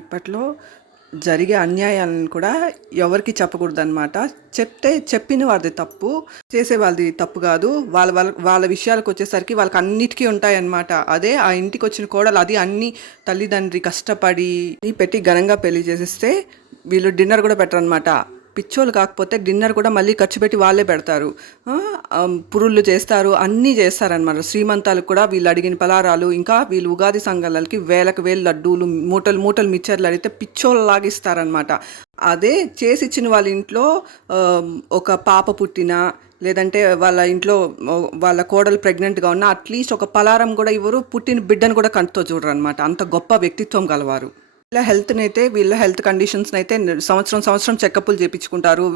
ఇప్పట్లో జరిగే అన్యాయాలను కూడా ఎవరికి చెప్పకూడదనమాట. చెప్తే చెప్పిన వారిది తప్పు, చేసే వాళ్ళది తప్పు కాదు. వాళ్ళ విషయాలకు వచ్చేసరికి వాళ్ళకి అన్నిటికీ ఉంటాయన్నమాట. అదే ఆ ఇంటికి వచ్చిన కోడలు అది అన్ని తల్లిదండ్రి కష్టపడి పెట్టి ఘనంగా పెళ్లి చేసేస్తే వీళ్ళు డిన్నర్ కూడా పెట్టరనమాట. పిచ్చోళ్ళు కాకపోతే డిన్నర్ కూడా మళ్ళీ ఖర్చు పెట్టి వాళ్ళే పెడతారు. పురుళ్ళు చేస్తారు, అన్నీ చేస్తారనమాట. శ్రీమంతాలకు కూడా వీళ్ళు అడిగిన పలారాలు, ఇంకా వీళ్ళు ఉగాది సంఘాలకి వేలకు వేలు లడ్డూలు, మూటలు మూటలు మిక్చర్లు అడిగితే పిచ్చోళ్ళు లాగిస్తారనమాట. అదే చేసిచ్చిన వాళ్ళ ఇంట్లో ఒక పాప పుట్టినా, లేదంటే వాళ్ళ ఇంట్లో వాళ్ళ కోడలు ప్రెగ్నెంట్గా ఉన్న అట్లీస్ట్ ఒక పలారం కూడా ఇవ్వరు, పుట్టిన బిడ్డను కూడా కంటితో చూడరు అనమాట. అంత గొప్ప వ్యక్తిత్వం గలవారు. వీళ్ళ హెల్త్ కండిషన్స్ని అయితే సంవత్సరం చెకప్లు చేయించుకుంటారు.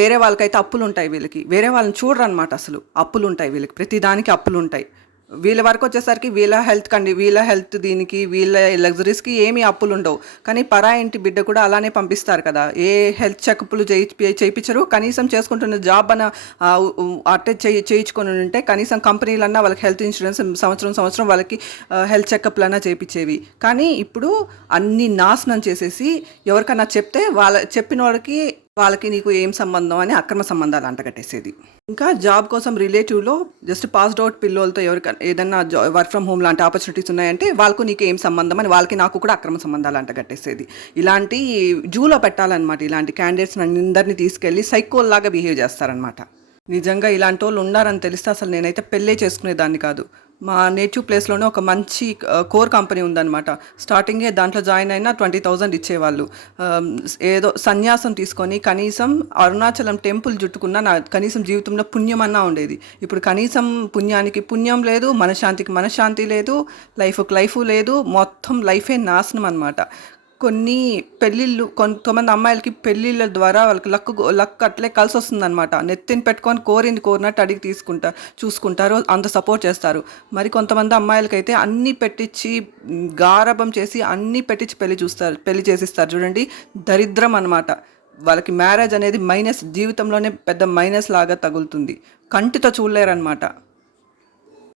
వేరే వాళ్ళకైతే అప్పులు ఉంటాయి, వీళ్ళకి వేరే వాళ్ళని చూడరు అనమాట. అసలు అప్పులు ఉంటాయి వీళ్ళకి, ప్రతిదానికి అప్పులు ఉంటాయి. వీళ్ళ వరకు వచ్చేసరికి వీళ్ళ హెల్త్ దీనికి వీళ్ళ లగ్జరీస్కి ఏమీ అప్పులు ఉండవు. కానీ పరా ఇంటి బిడ్డ కూడా అలానే పంపిస్తారు కదా. ఏ హెల్త్ చెకప్లు చేయించరు. కనీసం చేసుకుంటున్న జాబ్ అన్న అట్టే చేయించుకొని ఉంటే కనీసం కంపెనీలన్నా వాళ్ళకి హెల్త్ ఇన్సూరెన్స్ సంవత్సరం వాళ్ళకి హెల్త్ చెకప్లు అన్నా చేయించేవి. కానీ ఇప్పుడు అన్ని నాశనం చేసేసి ఎవరికన్నా చెప్తే చెప్పిన వాళ్ళకి నీకు ఏం సంబంధం అని అక్రమ సంబంధాలు అంటగట్టేసేది. ఇంకా జాబ్ కోసం రిలేటివ్లో జస్ట్ పాస్డ్ అవుట్ పిల్లలతో ఎవరికైనా ఏదన్నా వర్క్ ఫ్రమ్ హోమ్ లాంటి ఆపర్చునిటీస్ ఉన్నాయంటే వాళ్ళకు నీకు ఏం సంబంధం అని వాళ్ళకి నాకు కూడా అక్రమ సంబంధాలు అంటగట్టేసేది. ఇలాంటి జూలో పెట్టాలన్నమాట. ఇలాంటి క్యాండిడేట్స్ అందరినీ తీసుకెళ్ళి సైకోల్లాగా బిహేవ్ చేస్తారనమాట. నిజంగా ఇలాంటి వాళ్ళు ఉన్నారని తెలిస్తే అసలు నేనైతే పెళ్ళే చేసుకునేదాన్ని కాదు. మా నేటివ్ ప్లేస్లోనే ఒక మంచి కోర్ కంపెనీ ఉందన్నమాట. స్టార్టింగే దాంట్లో జాయిన్ అయినా 20,000 ఇచ్చేవాళ్ళు. ఏదో సన్యాసం తీసుకొని కనీసం అరుణాచలం టెంపుల్ చుట్టుకున్న నా కనీసం జీవితంలో పుణ్యం అన్నా ఉండేది. ఇప్పుడు కనీసం పుణ్యానికి పుణ్యం లేదు, మనశ్శాంతికి మనశ్శాంతి లేదు, లైఫ్కి లైఫ్ లేదు, మొత్తం లైఫే నాశనం అనమాట. కొన్ని పెళ్ళిళ్ళు, కొంతమంది అమ్మాయిలకి పెళ్ళిళ్ళ ద్వారా వాళ్ళకి లక్ అట్లే కలిసి వస్తుందన్నమాట. నెత్తిని పెట్టుకొని కోరినట్టు అడిగి చూసుకుంటారు, అంత సపోర్ట్ చేస్తారు. మరి కొంతమంది అమ్మాయిలకైతే అన్నీ పెట్టించి గారాబం చేసి అన్నీ పెట్టించి పెళ్లి చేసిస్తారు. చూడండి, దరిద్రం అనమాట. వాళ్ళకి మ్యారేజ్ అనేది మైనస్, జీవితంలోనే పెద్ద మైనస్ లాగా తగులుతుంది. కంటితో చూడలేరనమాట.